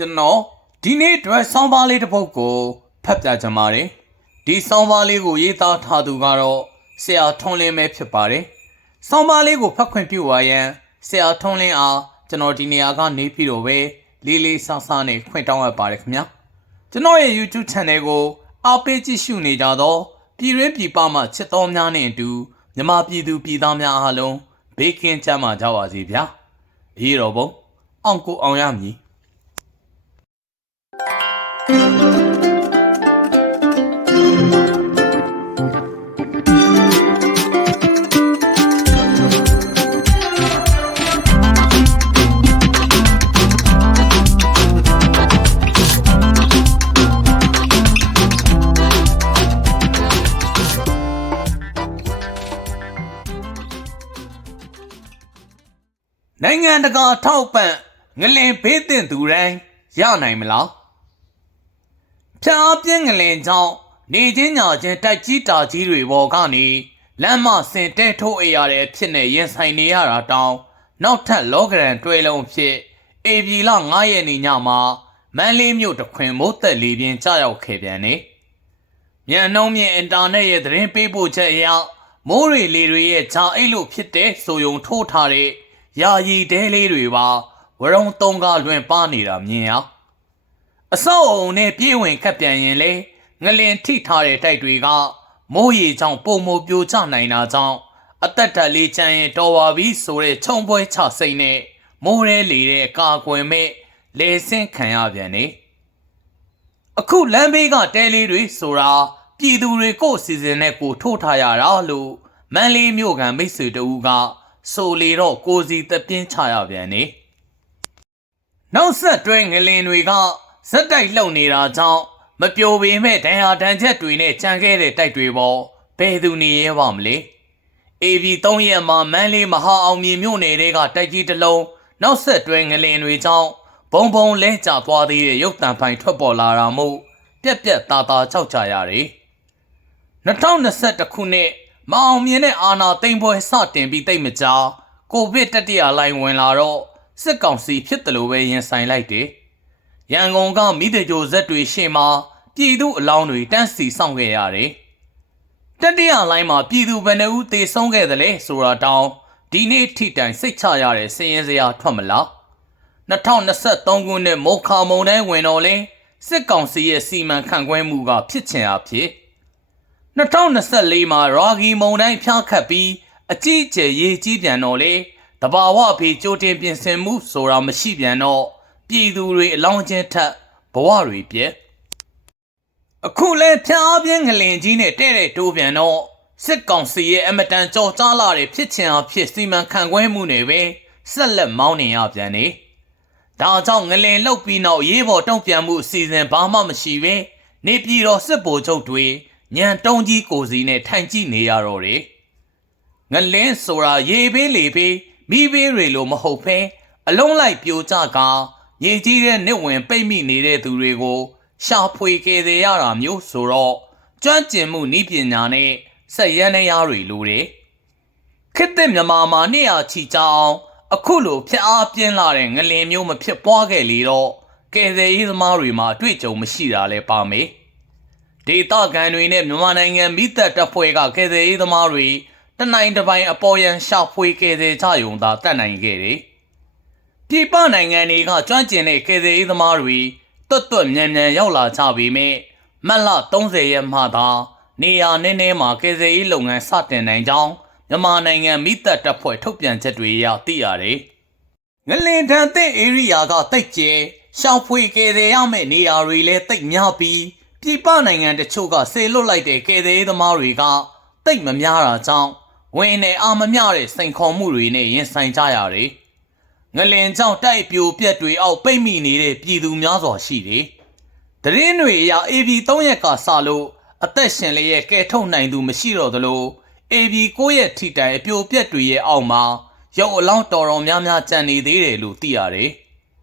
ကျွန်တော်ဒီနေ့အတွက်ဆောင်းပါးလေးတစ်ပုဒ်ကိုဖတ်ပြချင်ပါတယ်ဒီဆောင်းပါးလေးကိုရေးသားထားသူကတော့ဆရာထွန်းလင်းပဲဖြစ်ပါတယ်ဆောင်းပါးလေးကိုဖတ်ခွင့်ပြုပါရန်ဆရာထွန်းလင်းအားကျွန်တော်ဒီနေရာကနေပြီးတော့ပဲလေးလေးဆန်းဆန်းနဲ့ခွင့်တောင်းအပ်ပါတယ်ခင်ဗျာကျွန်တော်ရဲ့ YouTube Channel ကိုအားပေးကြည့်ရှုနေကြသောပြည်တွင်းပြည်ပမှချစ်တော်များနဲ့အတူမြမပြည်သူပြည်သားများအားလုံးဘေးကင်းကြမှာကြပါစေဗျာအေးတော်ဘုံအောင်ကိုအောင်ရမည် နိုင်ငံတကာထောက်ပံ့ငလင်ဘေးတင်သူတိုင်းရနိုင်မလားဖြားပြင်းငလင်ကြောင့်နေချင်းညာချင်းတိုက်ကြီးတာကြီးတွေပေါ်ကနေလမ်းမဆင်တဲထိုးအေးရတဲ့ဖြစ်နေရင်ဆိုင်နေရတာတောင်းနောက်ထပ်လောကရန်တွဲလုံးဖြစ်အေပြီလ9ရက်နေ့ညမှာမန်းလေးမြို့တခွင်မိုးသက်လေးပြင်းကြောက်ရောက်ခဲ့ပြန်နေမြန်နှုံးမြင့်အင်တာနက်ရဲ့သတင်းပေးပို့ချက်အရမိုးရီလေတွေရဲ့ဂျာအိတ်လို့ဖြစ်တဲ့ဆိုယုံထိုးထားတဲ့ ယာယီတဲလေးတွေပါဝရုံသုံးကားလွင်ပါနေတာမြင်ရအဆောက်အုံနဲ့ပြေးဝင်ခက်ပြန်ရင်လေငလင်ထိထားတဲ့တိုက်တွေကမိုးရေကြောင့်ပုံမပြိုကျနိုင်တာကြောင့်အသက်တက်လေးချမ်းရင်တော်ပါပြီဆိုတဲ့ခြုံပွဲချစိတ်နဲ့မိုးရဲလေတဲ့ကာကွယ်မဲ့လေဆင်းခံရပြန်နေအခုလမ်းဘေးကတဲလေးတွေဆိုတာပြည်သူတွေကိုယ်စီစဉ်နဲ့ကိုထိုးထားရတာလို့မန်းလေးမြို့ကမိတ်ဆွေတဦးက ဆိုလေတော့ကိုစီတပြင်းချရပြန်နေနောက်ဆက်တွဲငလင်တွေကဇက်တိုက်လှုပ်နေတာကြောင့်မပြိုပေမဲ့ဒဏ်ရာဒဏ်ချက်တွေနဲ့ကြံခဲ့တဲ့တိုက်တွေပေါ်ဘယ်သူနေရဲပါမလဲ AB 3ရက်မှာမန်းလေးမဟာအောင်မြေမြို့နယ်တွေကတိုက်ကြီးတစ်လုံးနောက်ဆက်တွဲငလင်တွေကြောင့်ဘုံဘုံလဲကျသွားသေးတဲ့ရုပ်တံဖိုင်ထွက်ပေါ်လာတာမို့ပြက်ပြက်သားသားကြောက်ကြရတယ်2021ခုနှစ် မအောင်မြင်တဲ့အာနာသိမ့်ပွဲစတင်ပြီးတိတ်မကြာကိုဗစ်တတိယလိုင်းဝင်လာတော့စစ်ကောင်စီဖြစ်တယ်လို့ပဲရင်ဆိုင်လိုက်တယ်။ရန်ကုန်ကမိတဲ့ကြိုဇက်တွေရှေ့မှာပြည်သူအလောင်းတွေတန်းစီဆောင်ခဲ့ရတယ်။တတိယလိုင်းမှာပြည်သူဘယ်နှဦးသေဆုံးခဲ့တယ်လဲဆိုတာတောင်းဒီနေ့ထိတိုင်စိတ်ချရတဲ့စည်ရင်စရာထွက်မလား။2023ခုနှစ်မောခါမုံတိုင်းဝင်တော့လဲစစ်ကောင်စီရဲ့စီမံခန့်ခွဲမှုကဖြစ်ချင်အားဖြစ် 2024မှာရာဂီမုံတိုင်းဖျားခတ်ပြီးအကြီးအကျယ်ရေးကြီးပြန်တော့လေတဘာဝဖေးကြိုတင်ပြင်ဆင်မှုဆိုတာမရှိပြန်တော့ပြည်သူတွေအလောင်းချင်းထက်ဘဝတွေပြည့်အခုလဲဖျားပြင်းငလင်ကြီးနဲ့တဲ့တဲ့တိုးပြန်တော့စစ်ကောင်စီရဲ့အမတန်ကြော်ကြားလာတဲ့ဖြစ်ချင်အောင်ဖြစ်စီမံခန့်ခွဲမှုတွေပဲဆက်လက်မောင်းနေရပြန်နေဒါကြောင့်ငလင်လှုပ်ပြီးနောက်ရေးပေါ်တုံ့ပြန်မှုအစီအစဉ်ဘာမှမရှိဘဲနေပြည်တော်စစ်ဗိုလ်ချုပ်တွေ ညံတုံးကြီးကိုစီနဲ့ထိုင်ကြည့်နေရတော့တယ်ငလင်းဆိုတာရေဘေးလေဘေးမိဘေးတွေလိုမဟုတ်ဘဲအလုံးလိုက်ပြိုကျကရေကြီးတဲ့နှစ်ဝင်ပိတ်မိနေတဲ့သူတွေကို ရှာဖွေကယ်တယ်ရတာမျိုးဆိုတော့ကျွမ်းကျင်မှုဤပညာနဲ့ဆက်ရန်နေရတွေလိုတယ်ခေတ်သစ်မြန်မာမှာနေရာချီကြအောင်အခုလိုဖျက်အားပြင်းလာတဲ့ငလင်မျိုးမဖြစ်ပွားခဲ့လေတော့ကယ်ဆယ်ရေးသမားတွေမှာအတွေ့အကြုံမရှိတာလဲပါမယ် ဒေတာကန်တွေနဲ့မြန်မာနိုင်ငံမိသက်တပ်ဖွဲ့ကကယ်ဆယ်ရေးသမားတွေတနိုင်တစ်ပိုင်းအပေါ်ယံရှာဖွေကယ်ဆယ်ကြယုံသာတတ်နိုင်ခဲ့တယ်ပြည်ပနိုင်ငံတွေကကျွမ်းကျင်တဲ့ကယ်ဆယ်ရေးသမားတွေတွတ်တွတ်မြန်မြန်ရောက်လာကြပေမဲ့မတ်လ30ရက်မှသာနေရာနည်းနည်းမှာကယ်ဆယ်ရေးလုပ်ငန်းစတင်နိုင်ကြောင်းမြန်မာနိုင်ငံမိသက်တပ်ဖွဲ့ထုတ်ပြန်ချက်တွေအရသိရတယ်။ငလင်တန်တဲ့ area ကတိတ်ကျဲရှောက်ဖွေကယ်တယ်ရမယ့်နေရာတွေလည်းတိတ်များပြီး ပြည်ပနိုင်ငံတချို့ကဆေလွတ်လိုက်တဲ့ကယ်တယ်သမားတွေကတိတ်မများတာကြောင့်ဝင်နေအာမမျှတဲ့စိန်ခေါ်မှုတွေနဲ့ရင်ဆိုင်ကြရတယ်။ငလင်ကြောင့်တိုက်ပြိုပြက်တွေအောက်ပိတ်မိနေတဲ့ပြည်သူများစွာရှိတယ်။တရင်တွေအရာ AB 3ရက်ကစလို့အသက်ရှင်လျက်ကဲထုတ်နိုင်သူမရှိတော့သလို AB 9ရက်ထိတိုင်အပြိုပြက်တွေရဲ့အောက်မှာရုပ်အလောင်းတော်တော်များများကျန်နေသေးတယ်လို့သိရတယ်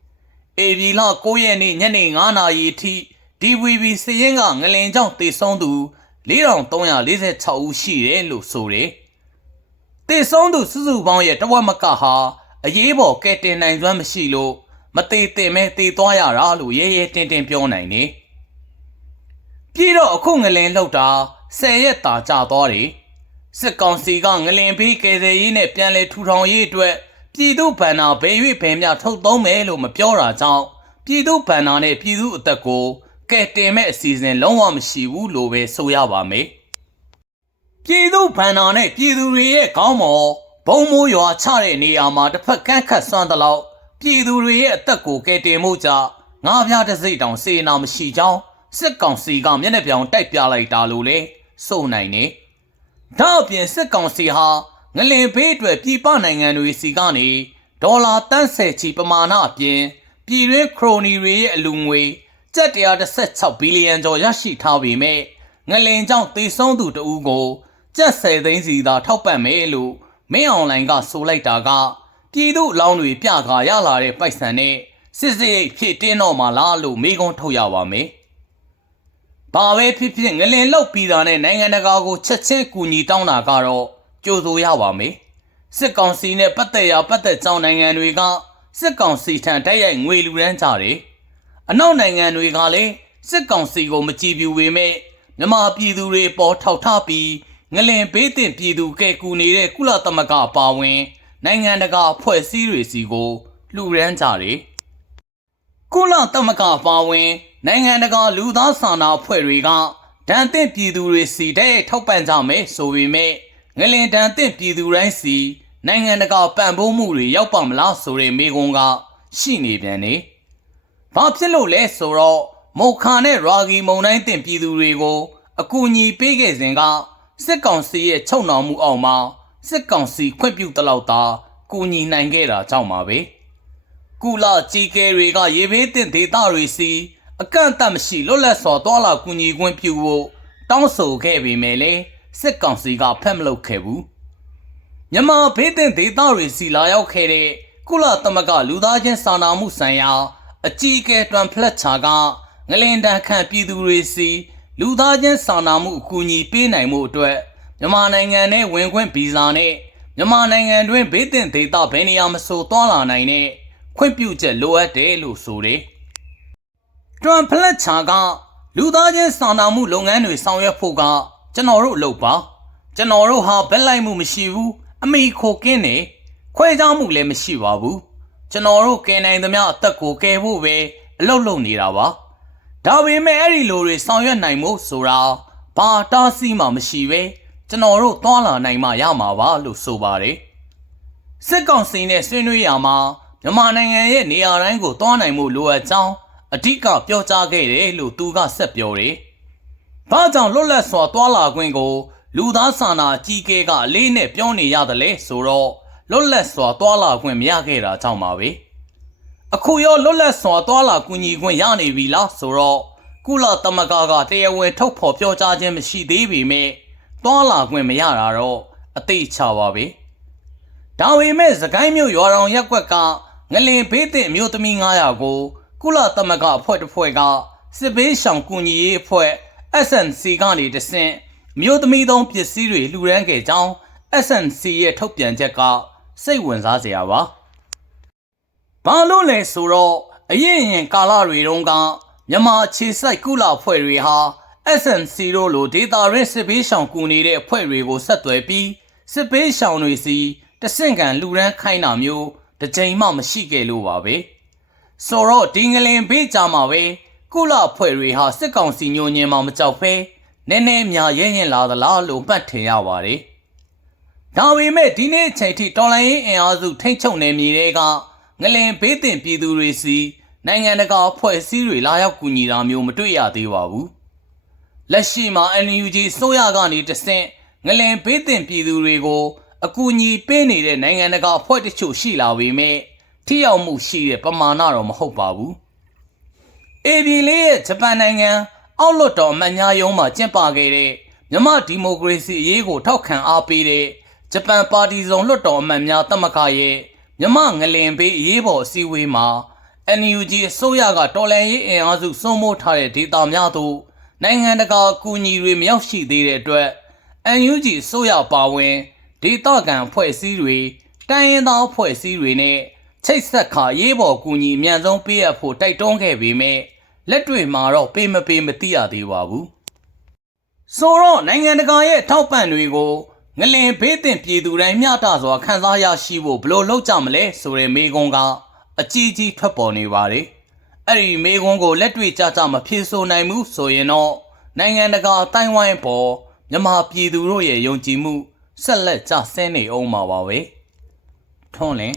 ။ AB လ9ရက်နေ့ညနေ9နာရီအထိ DVB စည်ရင်ကငလင်ကြောင့်တေဆုံးသူ4346ဦးရှိတယ်လို့ဆိုတယ်။တေဆုံးသူစုစုပေါင်းရဲ့တဝက်မကဟာအရေးပေါ်ကဲတင်နိုင်စွမ်းမရှိလို့မမသေးတင်မဲသေသွားရတာလို့ရဲရဲတင်းတင်းပြောနိုင်နေပြီးတော့အခုငလင်လှုပ်တာဆယ်ရက်တာကြာသွားတယ်စစ်ကောင်စီကငလင်ဘေးကယ်ဆယ်ရေးနဲ့ပြန်လည်ထူထောင်ရေးအတွက်ပြည်သူဗန္နာဘယ်၍ဘယ်မျှထုတ်သုံးမယ်လို့မပြောတာကြောင့်ပြည်သူဗန္နာနဲ့ပြည်သူအသက်ကို ကဲတင်မဲ့အစီအစဉ်လုံးဝမရှိဘူးလို့ပဲဆိုရပါမယ်ပြည်သူဗန္နာနဲ့ပြည်သူတွေရဲ့ခေါင်းမော်ဘုံမိုးရွာချတဲ့နေရာမှာတစ်ဖက်ကန့်ခတ်ဆွမ်းသလောက်ပြည်သူတွေရဲ့အသက်ကိုကဲတင်မှုကြောင့်ငါးပြားတစ်စိတ်တောင်စေနာမရှိကြောင်းစစ်ကောင်စီကမျက်နှာပြောင်တိုက်ပြလိုက်တာလို့လေဆိုနိုင်နေဒါအပြင်စစ်ကောင်စီဟာငလင်ဘေးအတွက်ပြည်ပနိုင်ငံတွေစီကနေဒေါ်လာတန်းဆယ်ချီပမာဏအပြင်ပြည်တွင်းခရိုနီတွေရဲ့အလူငွေ ကျပ်116ဘီလီယံကျော်ရရှိထားပေမဲ့ငလင်ကြောင့်သေဆုံးသူတဦးကိုကျပ်10သိန်းစီသာထောက်ပံ့မယ်လို့မင်းအွန်လိုင်းကဆိုလိုက်တာကပြည်သူအလောင်းတွေပြခါရလာတဲ့ပိုက်ဆံနဲ့စစ်စစ်ရိတ်ဖြစ်တင်းတော့မှလားလို့မေးခွန်းထုတ်ရပါမယ်။ဘာပဲဖြစ်ဖြစ်ငလင်လောက်ပြီးတာနဲ့နိုင်ငံတကာကိုချက်ချင်းကူညီတောင်းတာကတော့ကြိုဆိုရပါမယ်။စစ်ကောင်စီနဲ့ပတ်သက်ရာပတ်သက်ကြောင်းနိုင်ငံတွေကစစ်ကောင်စီထံတိုက်ရိုက်ငွေလူရန်ကြတယ်။ အနောက်နိုင်ငံတွေကလည်းစစ်ကောင်စီကိုမကြည်ပြူပေမဲ့မြန်မာပြည်သူတွေပေါ်ထောက်ထားပြီးငလင်ဘေးတင်ပြည်သူကဲကူနေတဲ့ကုလသမဂ္ဂအပါအဝင် နိုင်ငံတကာအဖွဲ့အစည်းတွေစီကိုလှူရမ်းကြတယ်။ကုလသမဂ္ဂအပါအဝင် နိုင်ငံတကာလူသားစာနာအဖွဲ့တွေကဒဏ်သင့်ပြည်သူတွေစီတဲ့ထောက်ပံ့ကြမယ်ဆိုပေမဲ့ငလင်ဒဏ်သင့်ပြည်သူတိုင်းစီနိုင်ငံတကာပံ့ပိုးမှုတွေရောက်ပါမလားဆိုတဲ့မေးခွန်းကရှိနေပြန်နေ။ ဘာဖြစ်လို့လဲဆိုတော့မုတ်ခါနဲ့ရာဂီမုံတိုင်းတင်ပြည်သူတွေကိုအကူအညီပေးခဲ့စဉ်ကစစ်ကောင်စီရဲ့ချုံနှောင်မှုအောက်မှာစစ်ကောင်စီခွင့်ပြုတလောက်သာကူညီနိုင်ခဲ့တာကြောင့်ပါပဲကုလကြီးကဲတွေကရေဘေးတင်ဒေသတွေစီအကန့်အသတ်မရှိလွတ်လပ်စွာတွာလာကူညီခွင့်ပြုဖို့တောင်းဆိုခဲ့ပေမဲ့လည်းစစ်ကောင်စီကဖက်မလုပ်ခဲ့ဘူးမြန်မာဘေးတင်ဒေသတွေစီလာရောက်ခဲ့တဲ့ကုလသမဂ္ဂလူသားချင်းစာနာမှုဆိုင်ရာ အကြီးအကဲတွန်ဖလက်ချာကငလင်တန်ခန့်ပြည်သူတွေစီလူသားချင်းစာနာမှုအကူအညီပေးနိုင်မှုအတွက်မြန်မာနိုင်ငံနဲ့ဝင်ခွင့်ဗီဇာနဲ့မြန်မာနိုင်ငံတွင်ဘေးတင်ဒေသဘယ်နေရာမဆိုသွားလာနိုင်တဲ့ခွင့်ပြုချက်လိုအပ်တယ်လို့ဆိုတယ်။တွန်ဖလက်ချာကလူသားချင်းစာနာမှုလုပ်ငန်းတွေဆောင်ရွက်ဖို့ကကျွန်တော်တို့အလုပ်ပါကျွန်တော်တို့ဟာဘက်လိုက်မှုမရှိဘူးအမိခိုကင်းနေခွဲခြားမှုလည်းမရှိပါဘူး ကျွန်တော်တို့ကယ်နိုင်သမျှအသက်ကိုကယ်ဖို့ပဲအလုပ်လုပ်နေတာပါဒါပေမဲ့အဲ့ဒီလိုတွေဆောင်ရွက်နိုင်မှုဆိုတာဘာတားဆီးမှမရှိပဲကျွန်တော်တို့သွားလာနိုင်မှရမှာပါလို့ဆိုပါတယ်စစ်ကောင်စီနဲ့ဆွေးနွေးရမှာမြန်မာနိုင်ငံရဲ့နေရာတိုင်းကိုသွားနိုင်မှုလိုအပ်ကြောင်းအဓိကပြောကြားခဲ့တယ်လို့သူကဆက်ပြောတယ်။ဘာကြောင့်လွတ်လပ်စွာသွားလာခွင့်ကို လူသားစာနာကြီးကဲကအလေးနဲ့ပြောနေရတယ်လဲဆိုတော့ လွတ်လပ်စွာသွားလာခွင့်မရခဲ့တာကြောင့်ပါပဲ။အခုရောလွတ်လပ်စွာသွားလာကူညီခွင့်ရနေပြီလားဆိုတော့ကုလသမဂ္ဂကတရားဝင်ထုတ်ဖော်ပြောကြားခြင်းမရှိသေးပေမဲ့သွားလာခွင့်မရတာတော့အသိချပါပဲ။ဒါပေမဲ့စကိုင်းမြို့ရွာတော်ရက်ကွက်ကငလင်ဘေးတင်မြို့သမီး900ကို ကုလသမဂ္ဂအဖွဲ့တစ်ဖွဲ့ကစစ်ဘေးရှောင်ကူညီရေးအဖွဲ့ SNC ကနေတဆင့်မြို့သမီးသုံးပစ္စည်းတွေလှူဒန်းခဲ့ကြောင်း SNC ရဲ့ထုတ်ပြန်ချက်က စိတ်ဝင်စားစရာပါ။ဘာလို့လဲဆိုတော့အရင်ရင်ကာလတွေတုန်းကမြန်မာခြေစိုက်ကုလအဖွဲ့တွေဟာ SNC တို့လိုဒေတာရင်းစစ်ဘေးရှောင်ကူနေတဲ့အဖွဲ့တွေကိုဆက်သွယ်ပြီးစစ်ဘေးရှောင်တွေစီတဆင့်ကန်လူရန်ခိုင်းတာမျိုးတစ်ကြိမ်မှမရှိခဲ့လို့ပါပဲဆိုတော့ဒီငလင်ဘေးကြမှာပဲကုလအဖွဲ့တွေဟာစစ်ကောင်စီညိုညင်မှမကြောက်ဖဲနည်းနည်းများရဲရင်လာသလားလို့မှတ်ထင်ရပါတယ် ဒါပေမဲ့ဒီနေ့အချိန်ထိတော်လိုင်းရေးအင်အားစုထိမ့်ချုပ်နေမြေတွေကငလင်ဘေးတင်ပြည်သူတွေစီနိုင်ငံတကာအဖွဲ့အစည်းတွေလာရောက်ကူညီတာမျိုးမတွေ့ရသေးပါဘူးလက်ရှိမှာ NUG စိုးရကနေတဆင့်ငလင်ဘေးတင်ပြည်သူတွေကိုအကူအညီပေးနေတဲ့နိုင်ငံတကာအဖွဲ့တချို့ရှိလာပေမဲ့ထိရောက်မှုရှိတဲ့ပမာဏတော့မဟုတ်ပါဘူး။ AB လေးရဲ့ဂျပန်နိုင်ငံအောက်လွတ်တော်အမတ်များရုံးမှာကျင်းပခဲ့တဲ့မြမဒီမိုကရေစီအရေးကိုထောက်ခံအားပေးတဲ့ ဂျပန်ပါတီစုံလွတ်တော်အမတ်များတမကရဲ့မြမငလင်ပေးအရေးပေါ်အစည်းအဝေးမှာ NUG အစိုးရကတော်လှန်ရေးအင်အားစုစုံမိုးထားတဲ့ဒေသများသို့နိုင်ငံတကာအကူအညီတွေမရောက်ရှိသေးတဲ့အတွက် NUG အစိုးရပါဝင်ဒေသခံအဖွဲ့အစည်းတွေတိုင်းရင်းသားအဖွဲ့အစည်းတွေနဲ့ချိတ်ဆက်ခါရေးပေါ်ကူညီအမြန်ဆုံးပေးအပ်ဖို့တိုက်တွန်းခဲ့ပေမဲ့လက်တွေ့မှာတော့ပေးမပေးမသိရသေးပါဘူးဆိုတော့နိုင်ငံတကာရဲ့ထောက်ပံ့တွေကို ငလင်ဘေးတင်ပြည်သူတိုင်းမျှတစွာခံစားရရှိဖို့ဘယ်လိုလုပ်ကြမလဲဆိုတဲ့မေးခွန်းကအကြီးကြီးထွက်ပေါ်နေပါတယ်အဲ့ဒီမေးခွန်းကိုလက်တွေ့ကြကြမဖြေဆိုနိုင်ဘူးဆိုရင်တော့နိုင်ငံတကာအတိုင်းဝိုင်းပေါ်မြန်မာပြည်သူတို့ရဲ့ယုံကြည်မှုဆက်လက်ကျဆင်းနေအောင်ပါပါပဲထွန်းလင်း